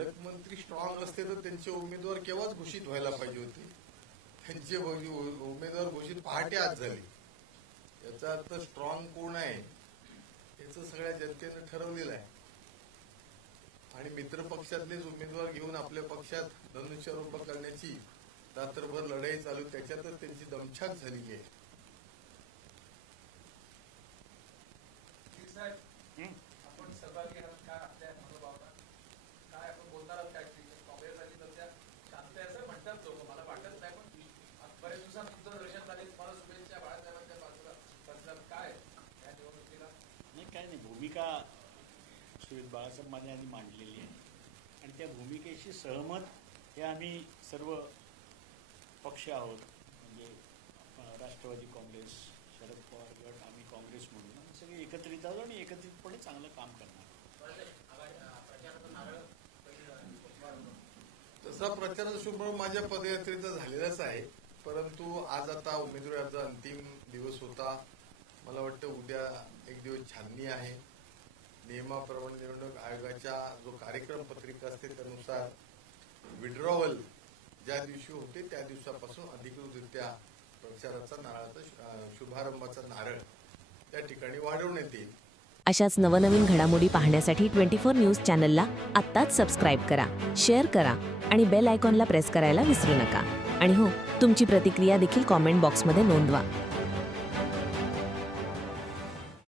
पालकमंत्री स्ट्रॉंग असते तर त्यांचे उमेदवार केव्हाच घोषित व्हायला पाहिजे होते. त्यांचे उमेदवार घोषित पहाटे आज झाले. याचा अर्थ स्ट्रॉंग कोण आहे याचं सगळ्या जनतेनं ठरवलेलं आहे. आणि मित्र पक्षातलेच उमेदवार घेऊन आपल्या पक्षात धनुष्यारोप करण्याची रात्रभर लढाई चालू, त्याच्यातच त्यांची दमछाक झालेली आहे. आपण सहभागी आहात का आपल्या मनोभावात? काय आपण बोलणार आहात काय? काँग्रेस आणि सध्या शांत आहे असं म्हणतात लोक, मला वाटत नाही, पण बरेच दिवसात तुमचं दर्शन झाले. तुम्हाला शुभेच्छा बाळासाहेबांच्या बाजूला काय या निवडणुकीला? नाही, काय नाही, भूमिका श्री बाळासाहेब माझ्या यांनी मांडलेली आहे आणि त्या भूमिकेशी सहमत हे आम्ही सर्व पक्ष आहोत. म्हणजे राष्ट्रवादी काँग्रेस, शरद पवार गट, आम्ही काँग्रेस म्हणून सगळे एकत्रित आहोत आणि एकत्रितपणे चांगलं काम करणार. तसा प्रचाराचा शुभारंभ माझ्या पदयात्रेचा झालेलाच आहे, परंतु आज आता उमेदवारी अर्ज अंतिम दिवस होता. मला वाटतं उद्या एक दिवस छाननी आहे. नियमाप्रमाणे निवडणूक आयोगाच्या जो कार्यक्रम पत्रिका असते त्यानुसार विड्रॉवल ज्या दिवशी होते त्या दिवसापासून अधिकृतरित्या प्रचाराचा नारळाचा शुभारंभाचा नारळ त्या ठिकाणी वाढवण्यात येईल. अशाच नवनवीन घडामोडी पाहण्यासाठी 24 न्यूज चॅनलला आत्ताच सबस्क्राईब करा, शेअर करा आणि बेल आयकॉनला प्रेस करायला विसरू नका. आणि हो, तुमची प्रतिक्रिया देखील कॉमेंट बॉक्समध्ये नोंदवा.